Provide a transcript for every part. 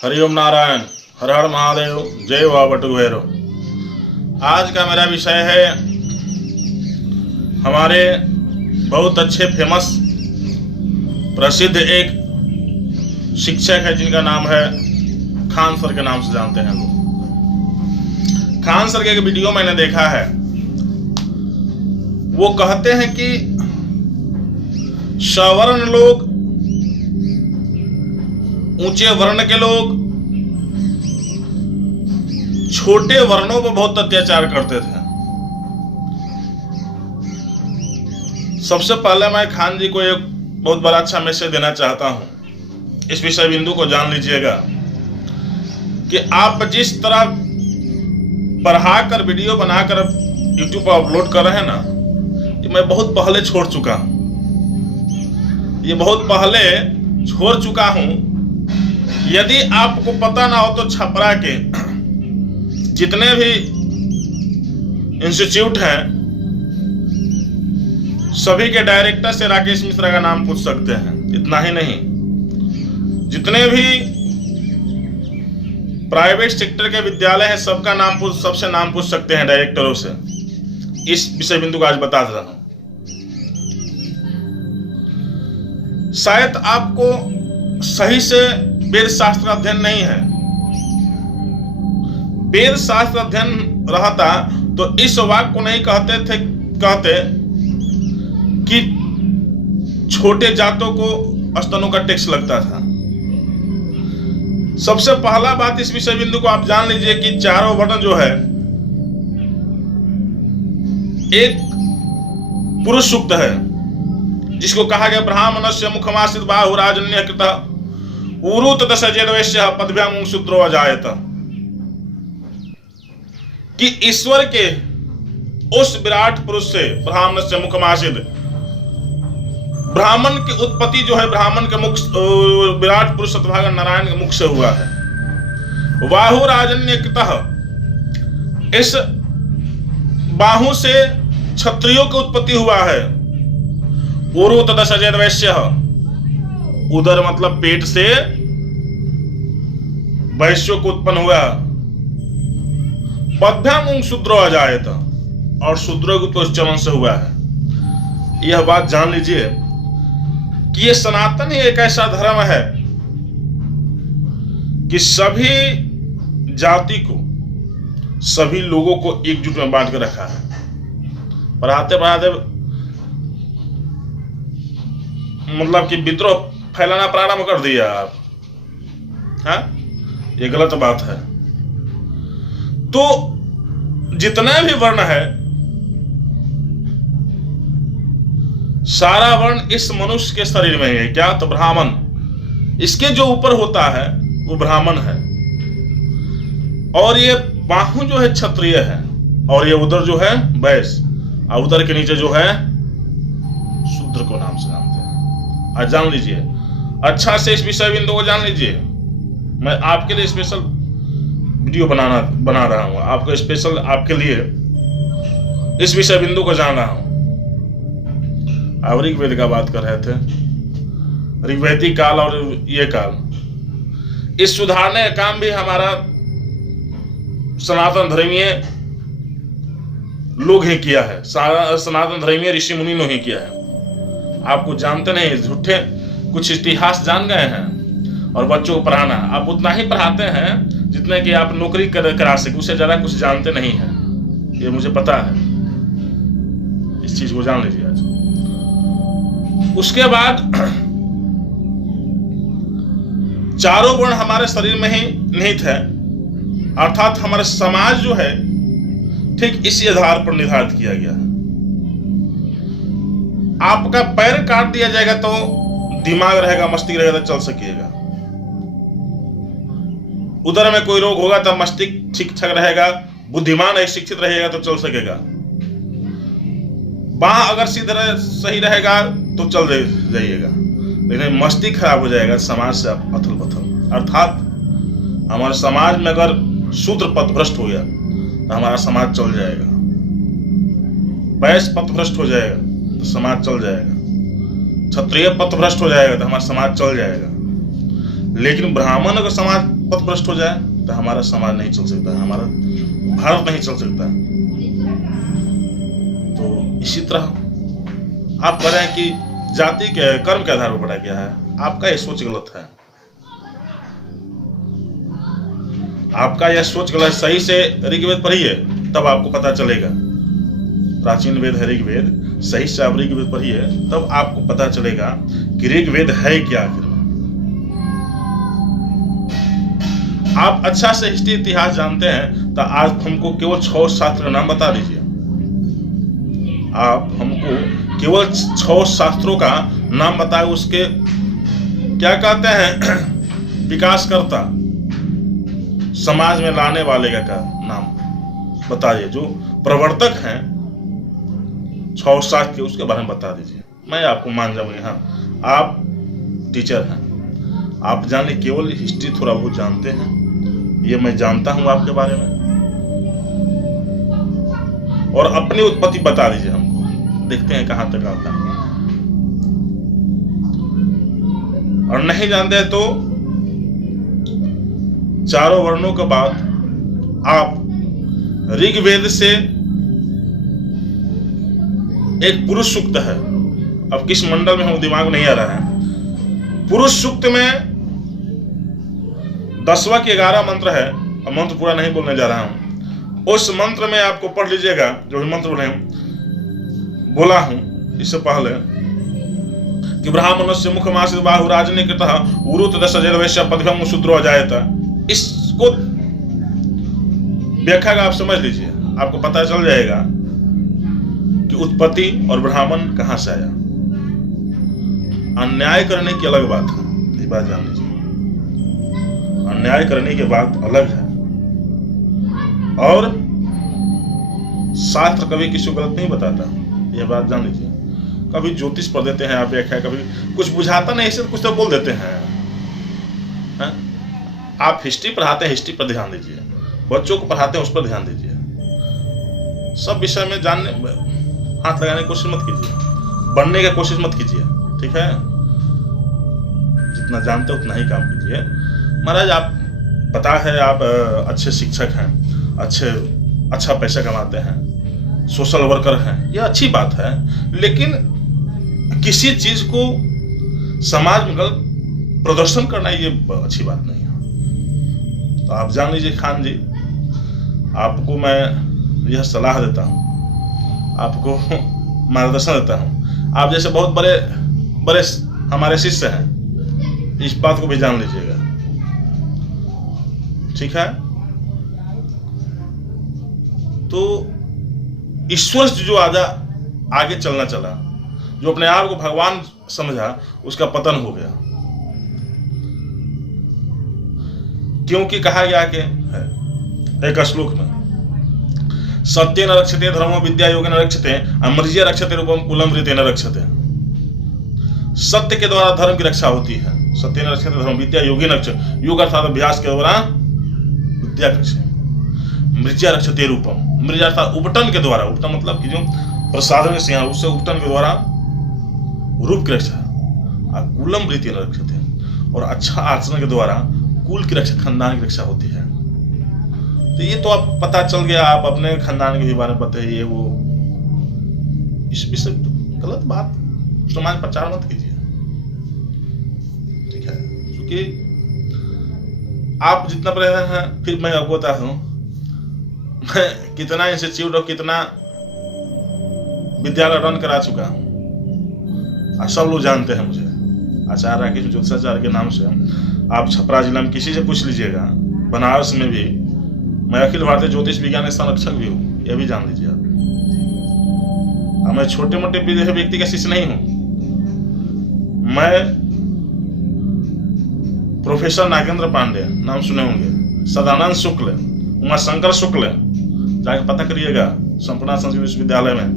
हरिओम नारायण, हर हर महादेव, जय वा बटु भैरव। आज का मेरा विषय है हमारे बहुत अच्छे फेमस प्रसिद्ध एक शिक्षक है जिनका नाम है खान सर के नाम से जानते हैं लोग। खान सर के एक वीडियो मैंने देखा है। वो कहते हैं कि सवर्ण लोग, ऊंचे वर्ण के लोग छोटे वर्णों पर बहुत अत्याचार करते थे। सबसे पहले मैं खान जी को एक बहुत बड़ा अच्छा मैसेज देना चाहता हूं। इस विषय बिंदु को जान लीजिएगा कि आप जिस तरह पढ़ाकर वीडियो बनाकर YouTube पर अपलोड कर रहे हैं ना, ये मैं बहुत पहले छोड़ चुका हूं। ये बहुत पहले छोड़ चुका हूं। यदि आपको पता ना हो तो छपरा के जितने भी इंस्टीट्यूट हैं सभी के डायरेक्टर से राकेश मिश्रा का नाम पूछ सकते हैं। इतना ही नहीं, जितने भी प्राइवेट सेक्टर के विद्यालय हैं सबसे नाम पूछ सकते हैं डायरेक्टरों से। इस विषय बिंदु को आज बता रहा हूं। शायद आपको सही से वेद शास्त्र अध्ययन नहीं है। वेद शास्त्र अध्ययन रहता तो इस वाक्य को नहीं कहते कि छोटे जातों को स्तनों का टैक्स लगता था। सबसे पहला बात इस विषय बिंदु को आप जान लीजिए कि चारों वर्ण जो है एक पुरुष सूक्त है जिसको कहा गया ब्राह्मणस्य मुखमासित बाहुराजन्य कृत उरुत दशजेदवैश्य पदभ्याम शूद्रो अजायत, कि ईश्वर के उस विराट पुरुष से ब्राह्मणस्य मुखमासित, ब्राह्मण की उत्पत्ति जो है ब्राह्मण के मुख विराट पुरुष सतभागा नारायण के मुख से हुआ है। बाहुराजन्य कृत, इस बाहु से क्षत्रियों की उत्पत्ति हुआ है। उरुत दशजेदवैश्य, उदर मतलब पेट से वैश्यों को उत्पन्न हुआ। पद्भ्याम शूद्रो अजायत, और शूद्रों को चमन से हुआ है। यह बात जान लीजिए कि यह सनातन ही एक ऐसा धर्म है कि सभी जाति को, सभी लोगों को एकजुट में बांट कर रखा है। पढ़ाते मतलब कि विद्रोह फैलाना प्रारंभ कर दिया आप। हाँ, ये गलत बात है। तो जितने भी वर्ण है, सारा वर्ण इस मनुष्य के शरीर में है। क्या? तो ब्राह्मण, इसके जो ऊपर होता है वो ब्राह्मण है, और ये बाहु जो है क्षत्रिय है, और ये उदर जो है वैश्य, और उदर के नीचे जो है शूद्र को नाम से जानते हैं। आज जान लीजिए, अच्छा से इस विषय बिंदु को जान लीजिए। मैं आपके लिए स्पेशल वीडियो बना रहा हूं, आपको स्पेशल आपके लिए इस विषय बिंदु को जान रहा हूं। आप ऋग्वेद का बात कर रहे थे, ऋग्वैदिक काल और ये काल, इस सुधारने का काम भी हमारा सनातन धर्मीय लोग ही किया है। सनातन धर्मीय ऋषि मुनि ने ही किया है। आपको जानते नहीं, झूठे कुछ इतिहास जान गए हैं, और बच्चों को पढ़ाना आप उतना ही पढ़ाते हैं जितने कि आप नौकरी करा सके, उससे ज्यादा कुछ जानते नहीं हैं। ये मुझे पता है, इस चीज को जान लीजिए आज। उसके बाद चारों वर्ण हमारे शरीर में ही निहित है, अर्थात हमारा समाज जो है ठीक इसी आधार पर निर्धारित किया गया है। आपका पैर काट दिया जाएगा तो दिमाग रहेगा, मस्तिष्क रहेगा तो चल सकिएगा। उदर में कोई रोग होगा तो मस्तिष्क ठीक ठाक रहेगा, बुद्धिमान है, शिक्षित रहेगा तो चल सकेगा। बाह अगर सीधा सही रहेगा तो चल जाइएगा, लेकिन मस्तिष्क खराब हो जाएगा, समाज से अथल पथल। अर्थात हमारे समाज में अगर शूद्र पथभ्रष्ट हो गया तो हमारा समाज चल जाएगा, वैश्य पथभ्रष्ट हो जाएगा तो समाज चल जाएगा, क्षत्रिय पथभ्रष्ट हो जाएगा तो हमारा समाज चल जाएगा। लेकिन ब्राह्मण अगर समाज पथभ्रष्ट हो जाए तो हमारा समाज नहीं चल सकता, हमारा भारत नहीं चल सकता। तो इसी तरह आप कह रहे हैं कि जाति के कर्म के आधार पर बढ़ाया गया है, आपका यह सोच गलत है। आपका यह सोच गलत। सही से ऋग्वेद पढ़िए तब आपको पता चलेगा। प्राचीन वेद है ऋग्वेद, सही से आप ऋग्वेद पढ़िए तब आपको पता चलेगा कि ऋग्वेद है क्या आखिर में। आप अच्छा से हिस्ट्री इतिहास जानते हैं तो आज हमको केवल 6 शास्त्र का नाम बता दीजिए। आप हमको केवल 6 शास्त्रों का नाम बताए, उसके क्या कहते हैं, विकासकर्ता, समाज में लाने वाले का नाम बताइए। जो प्रवर्तक हैं 6 शास्त्र के, उसके बारे में बता दीजिए, मैं आपको मान जाऊंगा। हाँ, आप टीचर हैं, आप जाने केवल हिस्ट्री थोड़ा बहुत जानते हैं, ये मैं जानता हूं आपके बारे में। और अपनी उत्पत्ति बता दीजिए हमको, देखते हैं कहां तक आता है। और नहीं जानते तो चारों वर्णों के बाद आप ऋग्वेद से एक पुरुष सूक्त है, अब किस मंडल में हम दिमाग नहीं आ रहा है। पुरुष सूक्त में 10वां के 11 मंत्र है, और मंत्र पूरा नहीं बोलने जा रहा हूं। उस मंत्र में आपको पढ़ लीजिएगा, जो भी मंत्र बोला हूं इससे पहले कि ब्राह्मणस्य मुखमासित बाहुराजने कृतः उरुत दश जलवैश्य पद्भ्यम शूद्रो जायता। इसको व्याख्या का आप समझ लीजिए, आपको पता चल जाएगा कि उत्पत्ति और ब्राह्मण कहां से आया। अन्याय करने की अलग बात है, ये बात जान लीजिए। अन्याय करने की बात अलग है, और शास्त्र कभी किसी को गलत नहीं बताता, यह बात जान लीजिए। कभी ज्योतिष पढ़ देते हैं आप व्याख्या, कभी कुछ बुझाता नहीं से कुछ तो बोल देते हैं। आप हिस्ट्री पढ़ाते हैं, हिस्ट्री पर ध्यान दीजिए। बच्चों को पढ़ाते हैं, उस पर ध्यान दीजिए। सब विषय में जानने हाथ लगाने की कोशिश मत कीजिए, बनने की कोशिश मत कीजिए, ठीक है। जितना जानते हो उतना ही काम कीजिए। महाराज, आप पता है आप अच्छे शिक्षक हैं, अच्छा पैसा कमाते हैं, सोशल वर्कर हैं, यह अच्छी बात है, लेकिन किसी चीज को समाज में गलत प्रदर्शन करना ये अच्छी बात नहीं है। तो आप जान लीजिए खान जी, आपको मैं यह सलाह देता हूँ, आपको मार्गदर्शन देता हूँ। आप जैसे बहुत बड़े बड़े हमारे शिष्य हैं, इस बात को भी जान लीजिएगा, ठीक है। तो ईश्वर से जो आगे चलना चला, जो अपने आप को भगवान समझा, उसका पतन हो गया। क्योंकि कहा गया कि एक श्लोक में, सत्य न रक्षते धर्मो विद्या योग न रक्षते अमृज्य रक्षते रूपम कुलम रीते न रक्षते। सत्य के द्वारा धर्म की रक्षा होती है। सत्य न रक्षते धर्म विद्या योगी न रक्षते, योग अर्थात अभ्यास के द्वारा विद्या रक्षते। मृज्या रक्षते रूपम, मृज्या अर्थात उपटन के द्वारा, उपटन मतलब कि जो प्रसाधन से उससे उपटन के द्वारा रूप की रक्षा। कुलम रीति न रक्षते, और अच्छा आचरण के द्वारा कुल की रक्षा, खानदान की रक्षा होती है। तो ये तो आप पता चल गया, आप अपने खानदान के भी बारे में बताइए। वो इस विषय गलत बात समाज प्रचार मत कीजिए, ठीक है। क्योंकि आप जितना पढ़े हैं, फिर मैं आपको बताता हूँ, मैं कितना इंस्टीट्यूट और कितना विद्यालय रन करा चुका हूँ, और सब लोग जानते हैं मुझे। आचार्य राकेश ज्योतिषाचार्य के नाम से आप छपरा जिला में किसी से पूछ लीजिएगा, बनारस में भी मैं अखिल भारतीय ज्योतिष विज्ञान संरक्षक भी हूँ, यह भी जान लीजिए आप। मैं छोटे मोटे व्यक्ति का शिष्य नहीं हूँ। मैं प्रोफेसर नागेंद्र पांडे, नाम सुने होंगे, सदानंद शुक्ल, उमाशंकर शुक्ल, जाके पता करिएगा संपूर्ण संस्कृत विश्वविद्यालय में,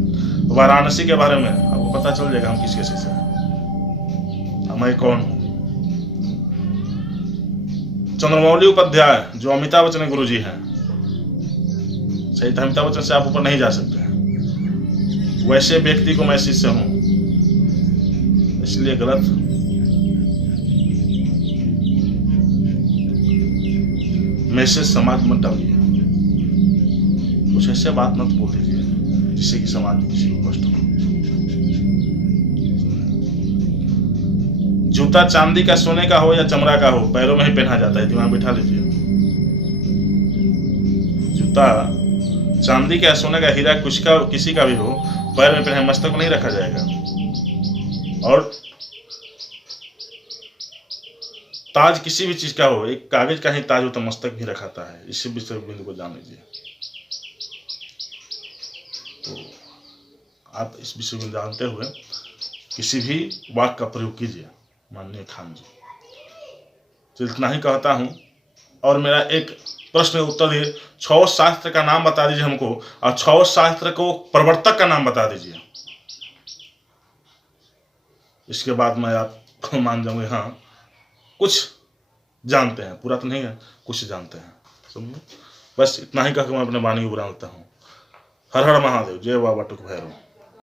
वाराणसी के बारे में आपको पता चल जाएगा हम किसके शिष्य हैं, मैं कौन हूँ। चंद्रमौली उपाध्याय जो अमिताभ बच्चन गुरुजी हैं, सही था, अमिताभ बच्चन से आप ऊपर नहीं जा सकते, वैसे व्यक्ति को मैं शिष्य हूं, इसलिए गलत मैसेज समाज में डालिए, कुछ ऐसे बात मत बोल दीजिए जिससे कि समाज में किसी को कष्ट हो। जूता चांदी का, सोने का हो या चमड़ा का हो, पैरों में ही पहना जाता है, दिमाग बिठा लीजिए। जूता चांदी का, सोने का, हीरा कुछ का, किसी का भी हो, पैर में पहने, मस्तक में नहीं रखा जाएगा। और ताज किसी भी चीज का हो, एक कागज का ही ताज हो तो मस्तक भी रखाता है। इसी विषय बिंदु को जान लीजिए। तो आप इस विषय को जानते हुए किसी भी वाक्य का प्रयोग कीजिए माननीय खान जी। तो इतना ही कहता हूं। और मेरा एक प्रश्न उत्तर दिए, 6 शास्त्र का नाम बता दीजिए हमको, और 6 शास्त्र को प्रवर्तक का नाम बता दीजिए। इसके बाद मैं आपको मान जाऊंगी हाँ कुछ जानते हैं, पूरा तो नहीं है, कुछ जानते हैं। समझो, बस इतना ही कहकर मैं अपने वाणी को बुला लेता हूँ। हर हर महादेव, जय बाबा टुक भैरव।